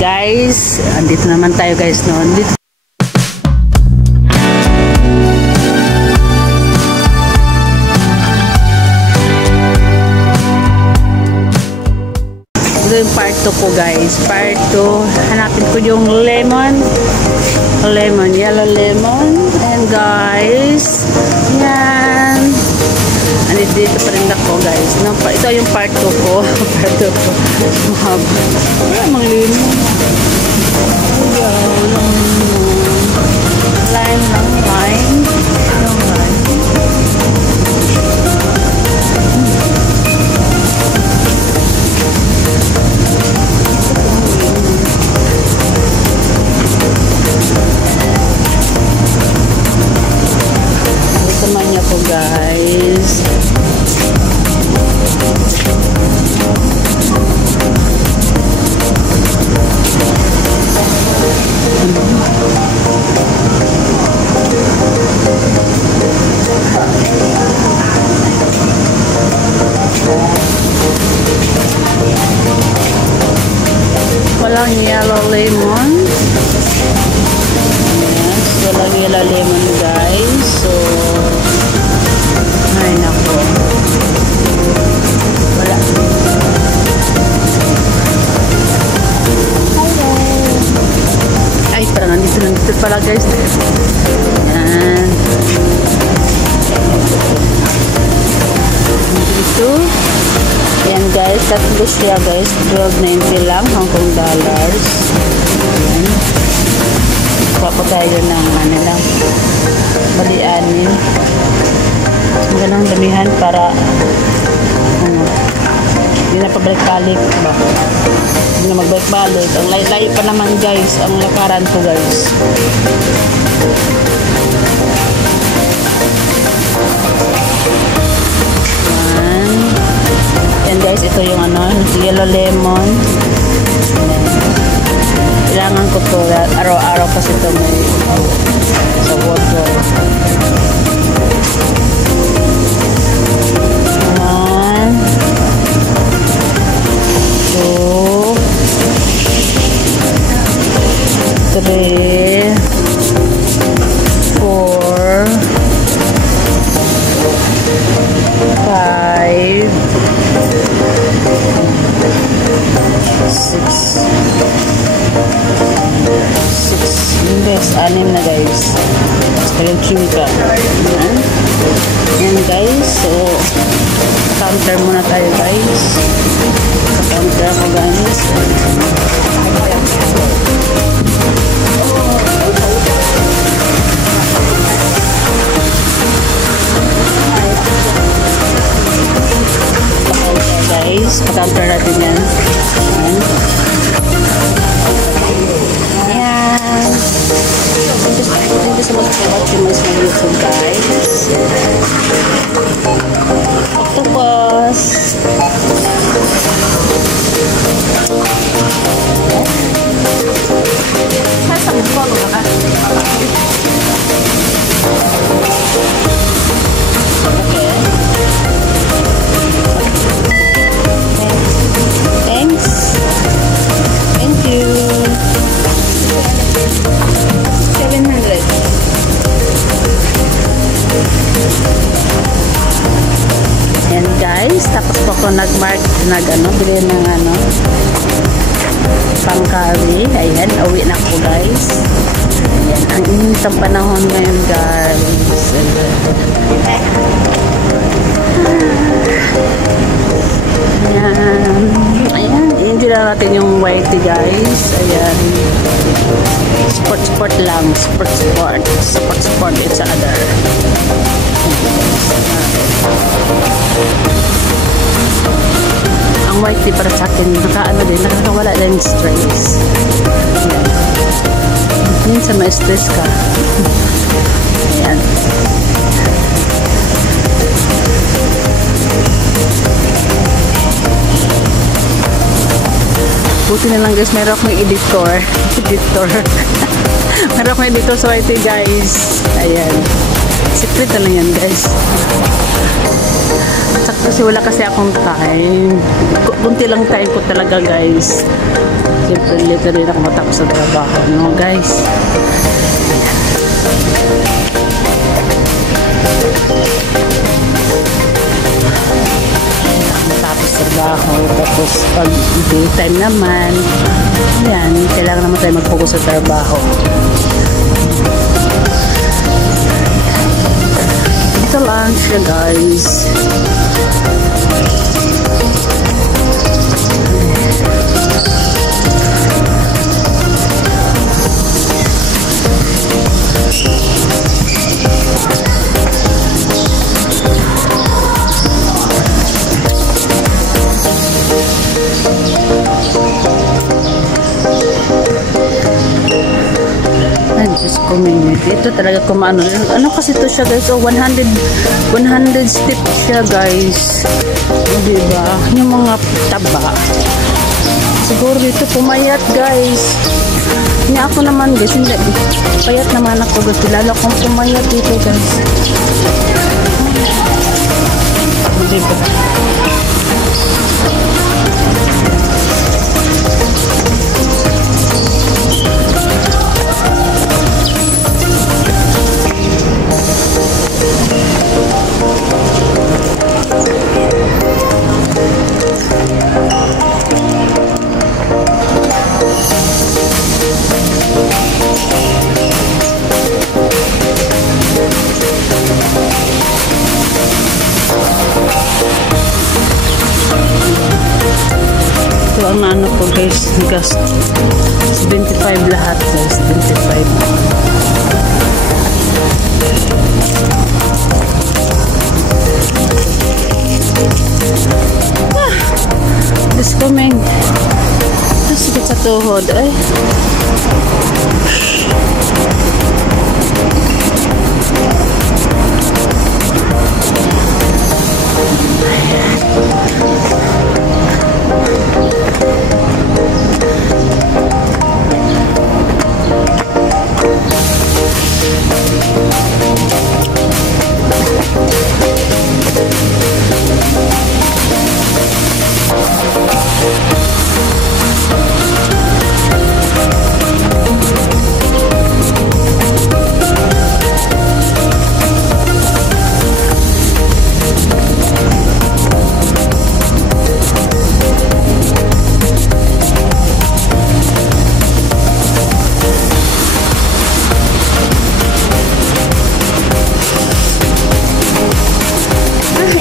guys, andito naman tayo guys noon. Ito yung part 2 ko guys. Part 2, hanapin ko yung lemon, yellow lemon. And guys, yan. Andito pa rin ako guys. No, ito yung part 2 ko. Part 2 ko. Mahaba. Wala mang lemon. Lime lang, lime. Samahan niyo po guys. Walang yellow lemon. Yes, walang yellow lemon guys. So, ay nako. Wala. Ay, parang nandito pala guys. Yan. Dito. Yan guys, tatlo siya guys. 12.90 lang, Hong Kong dollars. Yan. Kuha po tayo ng ano lang. Balianin. Magandang damihan para ano, hindi na pabalik-balik ba? Hindi na magbalik-balik. Ang layo pa naman guys ang lakaran ko guys. Yan guys, ito yung ano, yellow lemon. Kailangan ko to araw-araw kasi ito may sa water. 1, 2, 3, 4, 5, 6. Guys, 6 na guys. Basta yung chimika. Yan guys. So, counter muna tayo guys. Counter ako guys. Guys, counter natin yan. Ayan. Thank you so much for watching my YouTube guys. Octopus. Masang follow ka. Okay. Thanks. Thank you. 700. Yan guys, tapos po ako bili ng ano pang curry. Ayan, uwi na ako guys. Ayan, ang init ang panahon ngayon guys. Ayan. Ayan, enjoy na natin yung whitey guys. Ayan. Sport lang. Sport each other. Ang whitey para sa akin, nakakawala din stress. Ayan. Minsan ma-stress ka. Ayan. Buti na lang guys, meron akong editor. Meron akong editor sa whitey guys. Ayan. Secret na lang yan guys. At kasi wala kasi akong time. Kunti lang time ko talaga guys. Siyempre, late rin ako matapos sa trabaho, no guys? Matapos trabaho, tapos pag daytime naman, yan, kailangan naman tayo mag-focus sa trabaho. Ito lang siya, guys. Community. Ito talaga kung ano kasi ito siya guys. 100 steps siya guys. Diba? Yung mga taba. Siguro dito pumayat guys. Hindi ako naman guys. Hindi. Payat naman ako guys. Lalo kung pumayat dito guys. Diba? Ito ang ano ko guys, gas 25 lahat guys, 25. This coming. Sakit sa tuhod ay.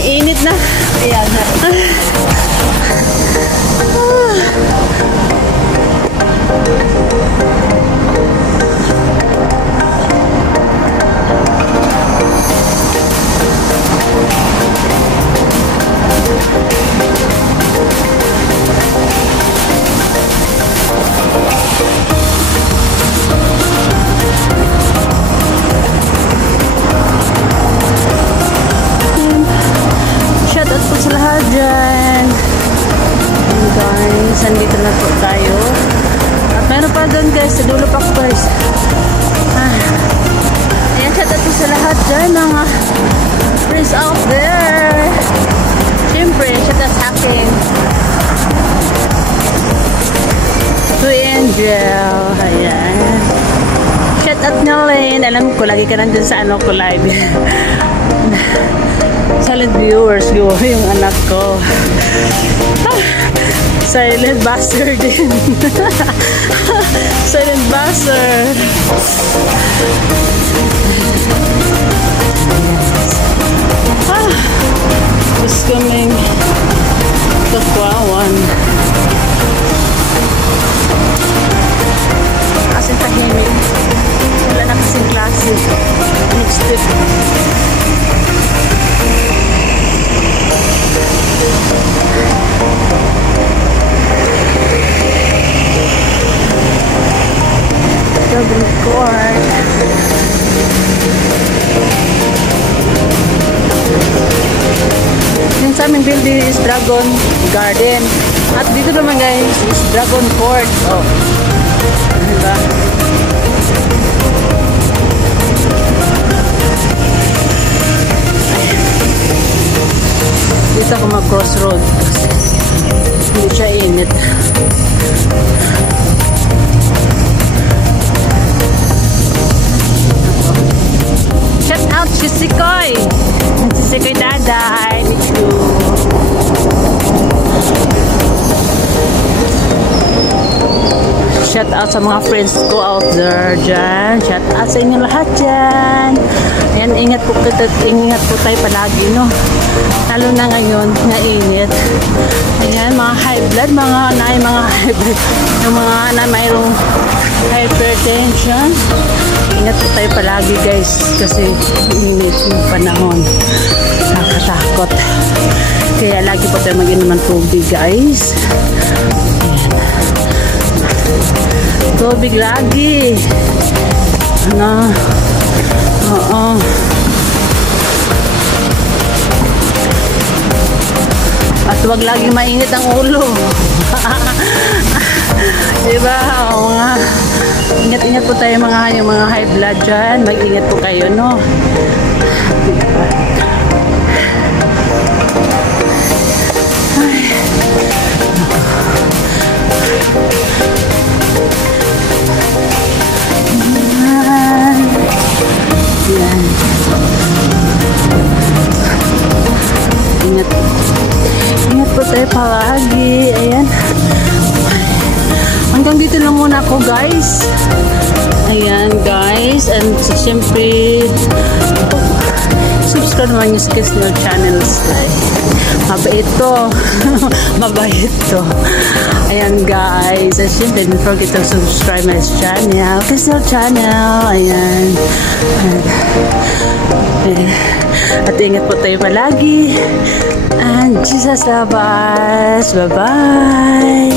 Init na. Ayan na. Sa lahat dyan guys, nandito na po tayo at meron pa doon guys, sa dulo pa ko guys. Ayan, shout out po sa lahat dyan mga friends out there. Siyempre, shout out sa akin to Angel. Ayan, shout out nyo Lynn, alam ko lagi ka nandun sa ano ko live. Silent viewers, yung anak ko. Silent bastard din. Silent bastard. Who's coming? Kakwawan. Kasing tahimik. Wala na kasing klase. Next week. Dragon Court. Yung sa aming building is Dragon Garden. At dito naman guys is Dragon Court. Oh. Diba? Dito ako mag-crossroad. Hindi siya init. shout out sa mga friends ko out there dyan. Shout out sa inyo lahat dyan. Ayan, ingat po tayo palagi, no? Lalo na ngayon, nga init. Ayan, mga high blood, mga high blood, yung mga na mayroong hypertension. Ingat po tayo palagi, guys, kasi init yung panahon. Nakakatakot. Kaya lagi po tayo mag-inom ng tubig, guys. Tubig lagi. Ano? Oo. At huwag lagi mainit ang ulo. Diba? O nga. Ingat-ingat po tayo yung mga high blood dyan. Mag-ingat po kayo, no? Yan. Ingat po tayo palagi. Ayan. Hanggang dito lang muna ako, guys. Ayan, guys. And so, siyempre, subscribe naman yung Kisnel channels. Mabait to. Mabait to. Ayan, guys. And siyempre, don't forget to subscribe my channel. Kisnel channel. Ayan. At ingat po tayo palagi. And Jesus love us. Bye-bye.